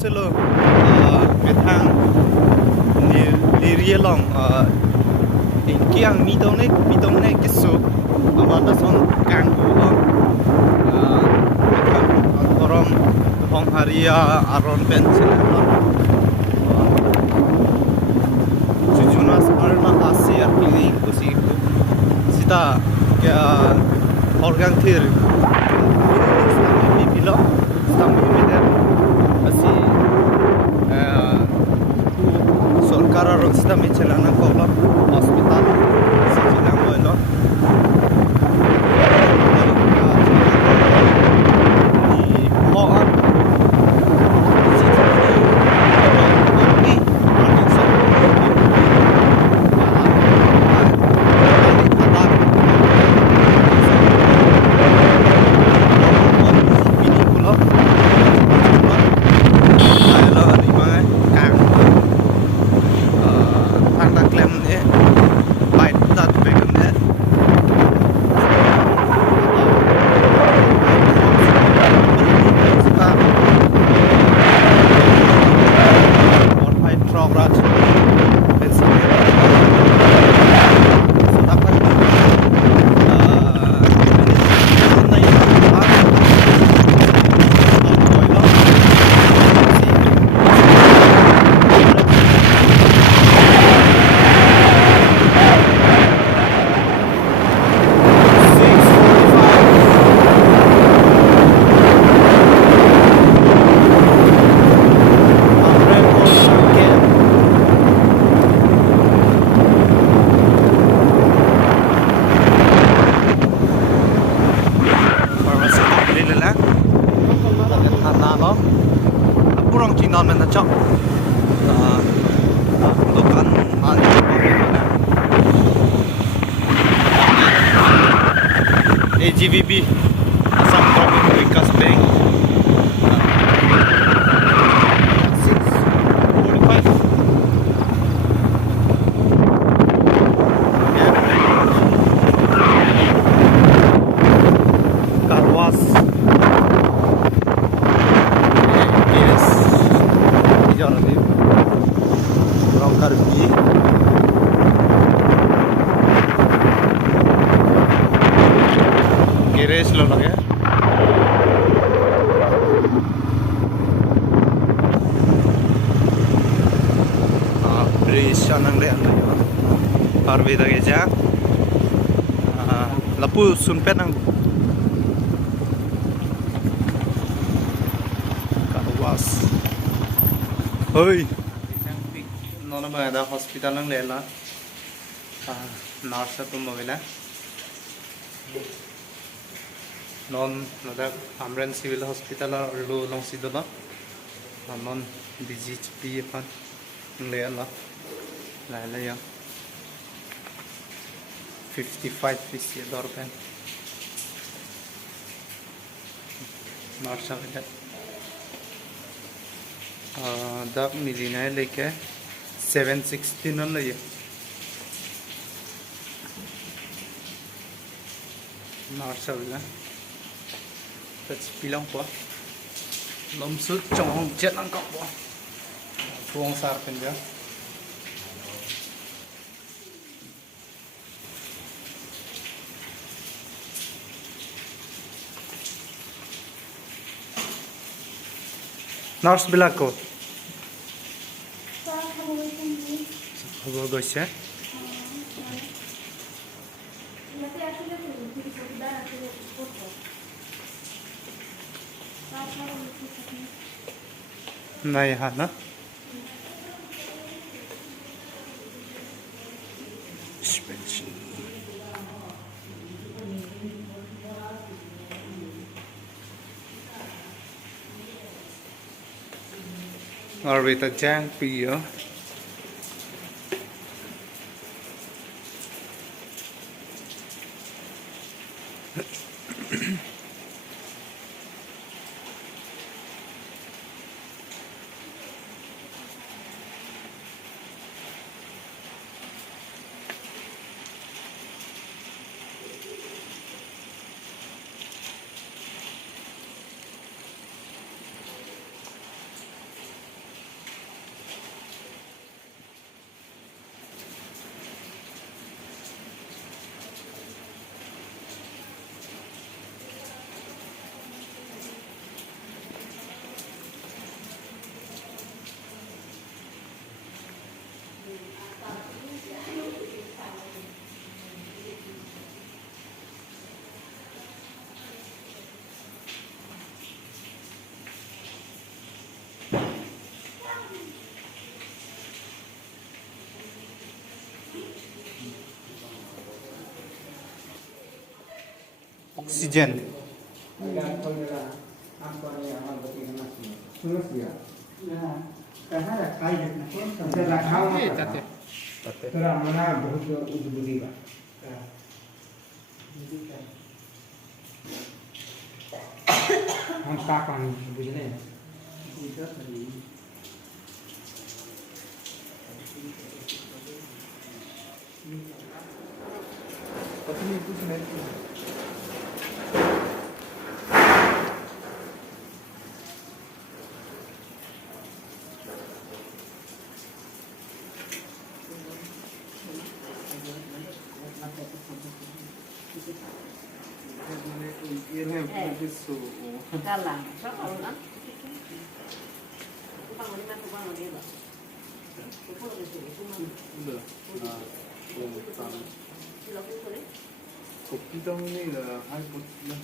selo metang ni long in kiang midone kisu amanda son kang ko orang hong haria aron pencil jujunas arna asia kini kusi sita kya organ thir bilo stammi meter asi सरकार रस्ता में चलाना Cola hospital से चला बोलो non men chok dukan ani AGVB Assam Gramin Vikas Bank 645 Karwas garage लो लगे bridge नंग ले और भी लगे जा लपु सुन पे नंग कारवास होय नॉन में दा हॉस्पिटल नंग ले ला नर्स तुम mobile non nadak amran civil hospital lo long sidala non disease pi pan le la la ya 55 pc dor pen narsa da dak milina leke 760 non le narsa la bilang po lom sut trong hong chết ăn cọc po thuong sar pen ja nurse bilako খবর গৈছে नहीं हाँ ना और भी तो जैंग पियो Oxygen. हम का पानी बुझले Galang, so kalau kan, tukang ini mah tukang ini lah. Tukang ini sih, itu mah. Sila pun boleh. Kopi 때문에 할 것이야.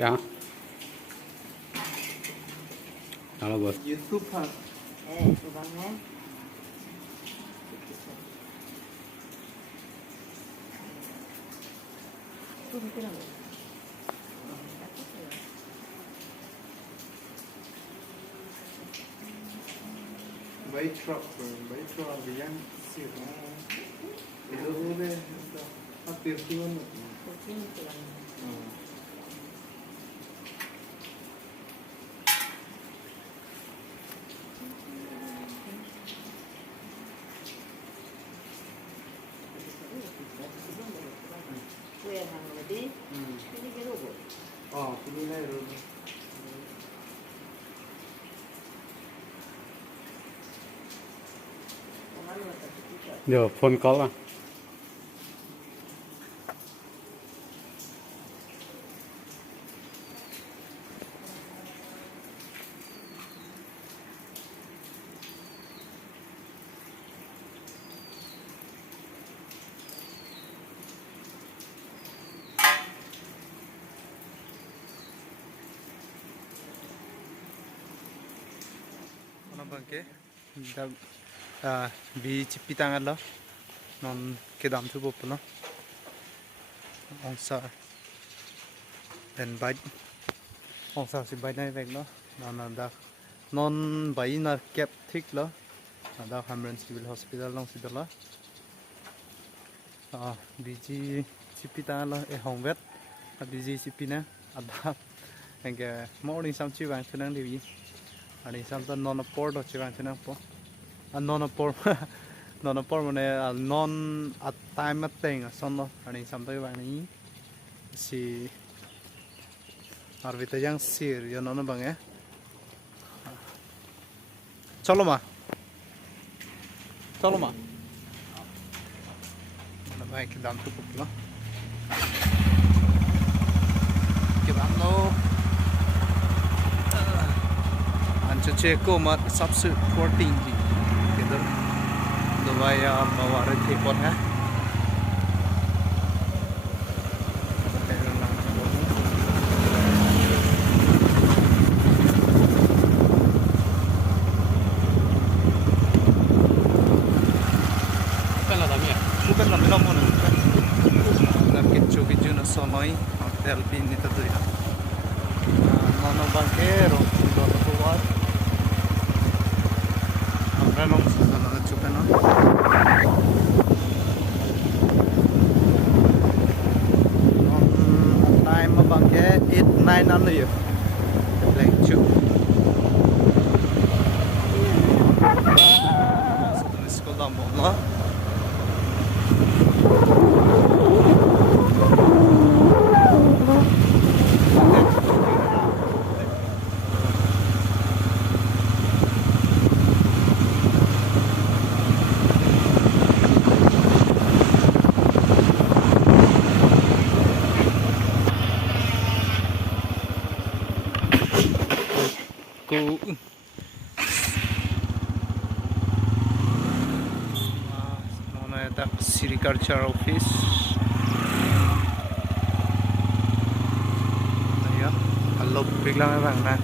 야 알아봐 유튜브 판 Tukangnya. Itu mungkin apa? 바이 트럭 그냥 쓰고 이거를 학교 키우는 Mungkin tukang. Kue yang lebih, ini gitu bu. 그리네 여러분 Kemana mata kita? เดี๋ยวฝนก็ละ bangke da bi chipi tangal non ke dam thu bop no onsa den bai onsa si bai nai vek no non da non bai na kep thik lo da Hamran Civil Hospital long si la bi chi chipi tangal e hongvet bi chi chipi na ada engke morning sam chi wang thunang dewi आणि समजा non port होचे काय ना पो non port माने non time Teng सोनो आणि समजा वाणी सी आरविता yang sir ya non बंगे चलो मा ना भाई के दाम तो पुपला के दाम no Checo mat substitute 14 di gitu dua bawa reti pot ha bukan lah minum mana nak kecu na sonoi hotel pin itu tu ya nono banquero dono buat Long sana chuka no time bangke 8-9 ano yo like chu so the school dam no Sericulture office ลบคลิกเล่าให้ฟังนะ